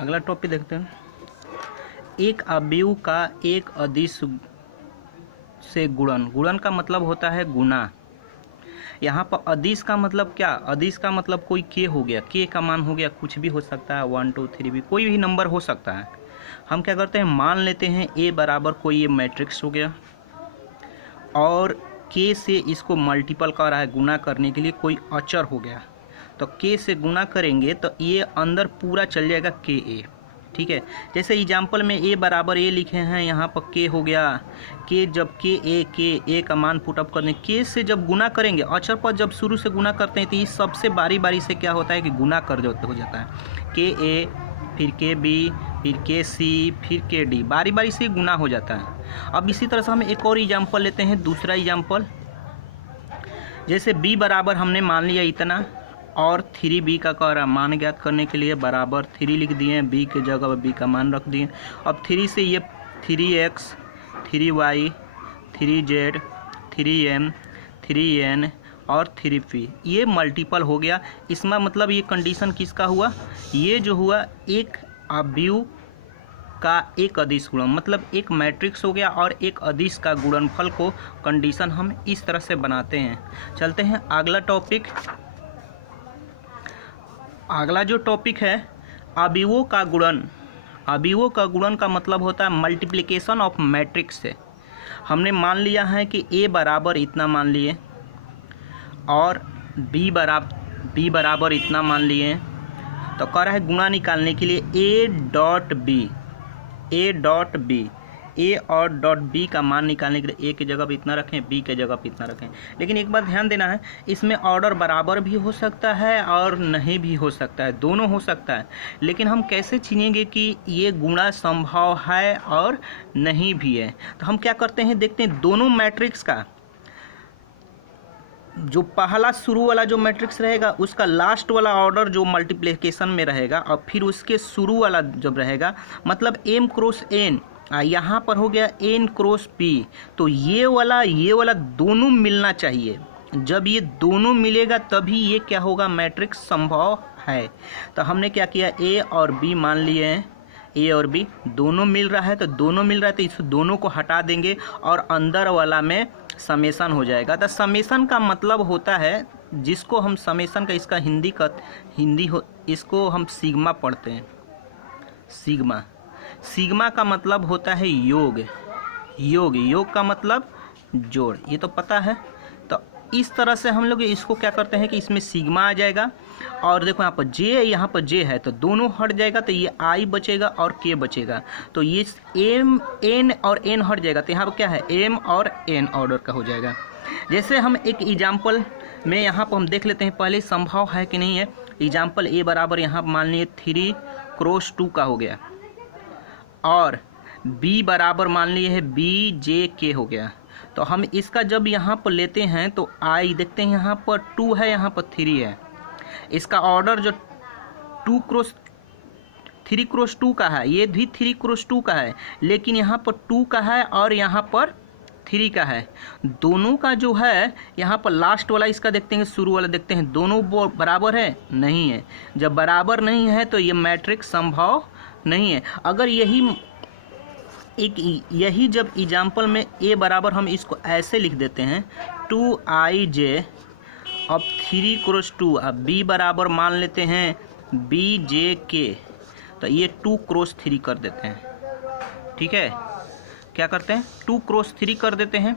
अगला टॉपिक देखते हैं। एक अवयव का एक अदिश से गुणन। गुणन का मतलब होता है गुना। यहाँ पर अदिश का मतलब क्या? अदिश का मतलब कोई के हो गया, के का मान हो गया, कुछ भी हो सकता है, 1 2 3 भी कोई भी नंबर हो सकता है। हम क्या करते हैं, मान लेते हैं ए बराबर कोई ये मैट्रिक्स हो गया और के से इसको मल्टीपल कर रहा है, गुना करने के लिए कोई अचर हो गया, तो के से गुना करेंगे तो ये अंदर पूरा चल जाएगा के ए। ठीक है, जैसे एग्जाम्पल में ए बराबर ए लिखे हैं, यहाँ पर के हो गया, के जब के ए का मान पुटअप करने के से जब गुना करेंगे, अचर पर जब शुरू से गुना करते हैं तो ये सबसे बारी बारी से क्या होता है कि गुना कर हो जाता है। के ए फिर के बी फिर के सी फिर के डी, बारी बारी से गुना हो जाता है। अब इसी तरह से हम एक और एग्जाम्पल लेते हैं, दूसरा एग्जाम्पल। जैसे b बराबर हमने मान लिया इतना और 3b का मान ज्ञात करने के लिए बराबर 3 लिख दिए, b के जगह b का मान रख दिए। अब 3 से ये 3x 3y 3z 3m 3n और 3p ये मल्टीपल हो गया। इसमें मतलब ये कंडीशन किसका हुआ? ये जो हुआ एक अवयव का एक अदिश गुणन, मतलब एक मैट्रिक्स हो गया और एक अदिश का गुणनफल को कंडीशन हम इस तरह से बनाते हैं। चलते हैं अगला टॉपिक। अगला जो टॉपिक है अवयवों का गुणन। अवयवों का गुणन का मतलब होता है मल्टीप्लिकेशन ऑफ मैट्रिक्स से। हमने मान लिया है कि ए बराबर इतना मान लिए और बी बराबर इतना मान लिए, तो कह रहा है गुणा निकालने के लिए ए डॉट बी, ए और डॉट बी का मान निकालने के लिए ए की जगह पे इतना रखें, बी के जगह पे इतना रखें। लेकिन एक बात ध्यान देना है, इसमें ऑर्डर बराबर भी हो सकता है और नहीं भी हो सकता है, दोनों हो सकता है। लेकिन हम कैसे चुनेंगे कि ये गुणा संभव है और नहीं भी है? तो हम क्या करते हैं, देखते हैं दोनों मैट्रिक्स का जो पहला शुरू वाला जो मैट्रिक्स रहेगा उसका लास्ट वाला ऑर्डर जो मल्टीप्लिकेशन में रहेगा और फिर उसके शुरू वाला जब रहेगा, मतलब m क्रॉस n, यहाँ पर हो गया n क्रॉस p, तो ये वाला दोनों मिलना चाहिए। जब ये दोनों मिलेगा तभी ये क्या होगा, मैट्रिक्स संभव है। तो हमने क्या किया, a और b मान लिए हैं, ए और बी दोनों मिल रहा है, तो दोनों मिल रहा है तो इस दोनों को हटा देंगे और अंदर वाला में समेसन हो जाएगा। तो समेसन का मतलब होता है, जिसको हम समेसन का इसका इसको हम सिग्मा पढ़ते हैं। सिग्मा का मतलब होता है योग का मतलब जोड़, ये तो पता है। तो इस तरह से हम लोग इसको क्या करते हैं कि इसमें सिग्मा आ जाएगा और देखो यहाँ पर जे है तो दोनों हट जाएगा, तो ये आई बचेगा और के बचेगा, तो ये एम एन और एन हट जाएगा, तो यहाँ पर क्या है, एम और एन ऑर्डर का हो जाएगा। जैसे हम एक एग्जाम्पल में यहाँ पर हम देख लेते हैं पहले संभव है कि नहीं है। एग्जाम्पल ए बराबर यहाँ पर मान लिए 3 क्रॉस 2 का हो गया और बी बराबर मान लिए है बी जे के हो गया। तो हम इसका जब यहाँ पर लेते हैं तो आई देखते हैं, यहाँ पर 2 है, यहाँ पर 3 है। इसका ऑर्डर जो 3 क्रॉस 2 का है, ये भी 3 क्रॉस 2 का है, लेकिन यहाँ पर 2 का है और यहाँ पर 3 का है। दोनों का जो है यहाँ पर लास्ट वाला इसका देखते हैं, शुरू वाला देखते हैं, दोनों बराबर है, नहीं है। जब बराबर नहीं है तो ये मैट्रिक्स संभव नहीं है। अगर यही जब एग्जाम्पल में ए बराबर हम इसको ऐसे लिख देते हैं 2ij, अब 3 क्रॉस 2, अब बी बराबर मान लेते हैं बी जे के, तो ये 2 क्रॉस 3 कर देते हैं। ठीक है, क्या करते हैं, 2 क्रॉस 3 कर देते हैं।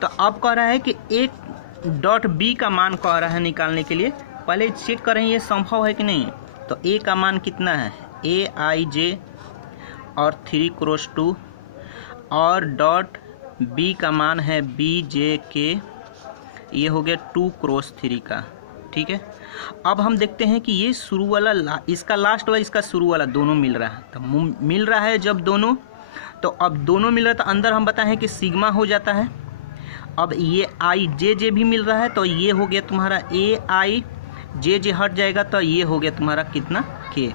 तो अब कह रहा है कि एक डॉट बी का मान कह रहा है निकालने के लिए, पहले चेक करें ये संभव है कि नहीं। तो ए का मान कितना है, ए आई जे और 3 क्रॉस 2 और डॉट बी का मान है बी जे के, ये हो गया 2 क्रॉस 3 का। ठीक है, अब हम देखते हैं कि ये शुरू वाला इसका लास्ट वाला इसका शुरू वाला दोनों मिल रहा है, तो मिल रहा है जब दोनों, तो अब दोनों मिल रहा है तो अंदर हम बताएं कि सिग्मा हो जाता है। अब ये आई जे भी मिल रहा है, तो ये हो गया तुम्हारा ए आई जे हट जाएगा, तो ये हो गया तुम्हारा कितना, के।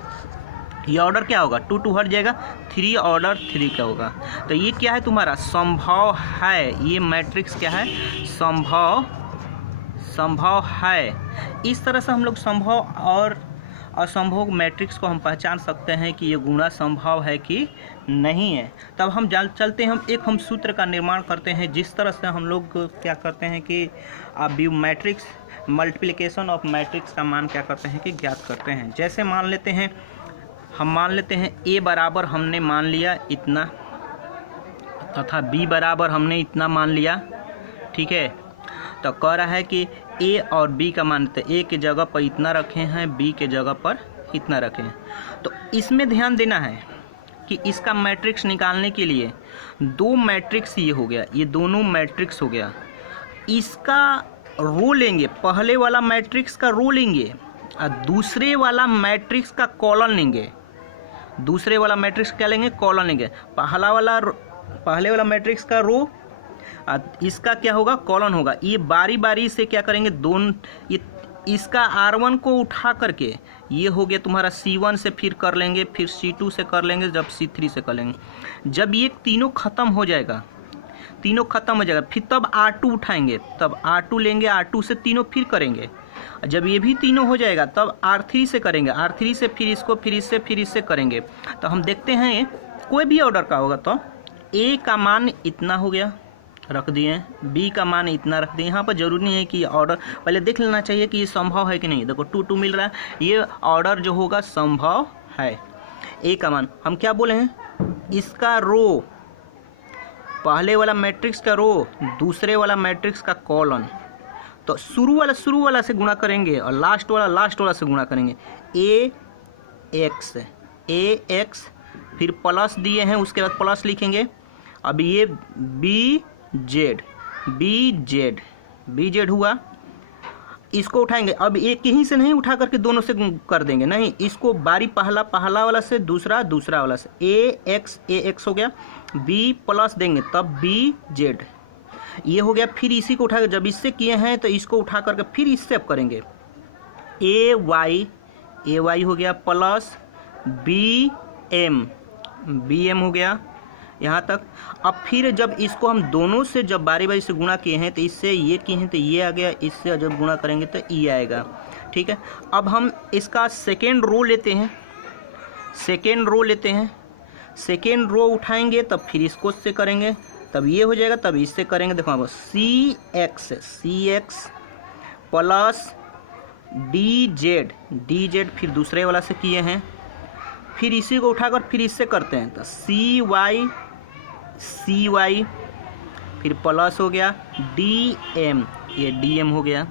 ये ऑर्डर क्या होगा, 2 हट जाएगा, 3 ऑर्डर 3 का होगा। तो ये क्या है तुम्हारा, संभव है। ये मैट्रिक्स क्या है, संभव है। इस तरह से हम लोग संभव और असंभव मैट्रिक्स को हम पहचान सकते हैं कि ये गुणा संभव है कि नहीं है। तब हम चलते हैं हम सूत्र का निर्माण करते हैं, जिस तरह से हम लोग क्या करते हैं कि मैट्रिक्स मल्टीप्लिकेशन ऑफ मैट्रिक्स का मान क्या करते हैं कि ज्ञात करते हैं। जैसे मान लेते हैं ए बराबर हमने मान लिया इतना तथा बी बराबर हमने इतना मान लिया, ठीक है। तो कह रहा है कि ए और बी का मान, तो ए के जगह पर इतना रखे हैं, बी के जगह पर इतना रखे हैं। तो इसमें ध्यान देना है कि इसका मैट्रिक्स निकालने के लिए दो मैट्रिक्स ये हो गया, ये दोनों मैट्रिक्स हो गया, इसका रो लेंगे, पहले वाला मैट्रिक्स का रो लेंगे और दूसरे वाला मैट्रिक्स का कॉलम लेंगे। दूसरे वाला मैट्रिक्स क्या लेंगे? कॉलम लेंगे। पहले वाला मैट्रिक्स का रो, इसका क्या होगा? कॉलम होगा। ये बारी बारी से क्या करेंगे? इसका R1 को उठा करके ये हो गया तुम्हारा C1 से, फिर कर लेंगे, फिर C2 से कर लेंगे, जब C3 से कर लेंगे। जब ये तीनों खत्म हो जाएगा, फिर तब R2 उठाएंगे, तब R2 लेंगे, R2 से तीनों फिर करेंगे। जब ये भी तीनों हो जाएगा तब R3 से करेंगे, R3 से फिर इसको, फिर इससे करेंगे। तो हम देखते हैं कोई भी ऑर्डर का होगा तो A का मान इतना हो गया, रख दिए, B का मान इतना रख दिए। यहाँ पर जरूरी नहीं है कि ऑर्डर, पहले देख लेना चाहिए कि ये संभव है कि नहीं। देखो 2 2 मिल रहा है, ये ऑर्डर जो होगा संभव है। A का मान हम क्या बोले हैं? इसका रो, पहले वाला मैट्रिक्स का रो, दूसरे वाला मैट्रिक्स का कॉलम। तो शुरू वाला से गुणा करेंगे और लास्ट वाला से गुणा करेंगे। AX फिर प्लस दिए हैं, उसके बाद प्लस लिखेंगे। अब ये BZ हुआ, इसको उठाएंगे। अब एक ही से नहीं उठा करके दोनों से कर देंगे, नहीं, इसको बारी पहला वाला से, दूसरा वाला से। AX हो गया, B प्लस देंगे तब BZ ये हो गया। फिर इसी को उठा कर, जब इससे किए हैं तो इसको उठा करके फिर इससे अब करेंगे। AY हो गया प्लस BM हो गया यहाँ तक। अब फिर जब इसको हम दोनों से जब बारी बारी से गुणा किए हैं तो इससे ये किए हैं तो ये आ गया, इससे जब गुणा करेंगे तो ये आएगा, ठीक है। अब हम इसका सेकेंड रो लेते हैं, सेकेंड रो उठाएंगे तब फिर इसको से करेंगे, तब ये हो जाएगा, तब इससे करेंगे। देखो अब CX प्लस DZ फिर दूसरे वाला से किए हैं, फिर इसी को उठाकर फिर इससे करते हैं तो CY फिर प्लस हो गया DM, ये DM हो गया।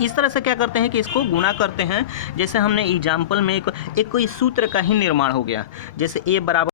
इस तरह से क्या करते हैं कि इसको गुणा करते हैं। जैसे हमने एग्जाम्पल में एक कोई सूत्र का ही निर्माण हो गया, जैसे A बराबर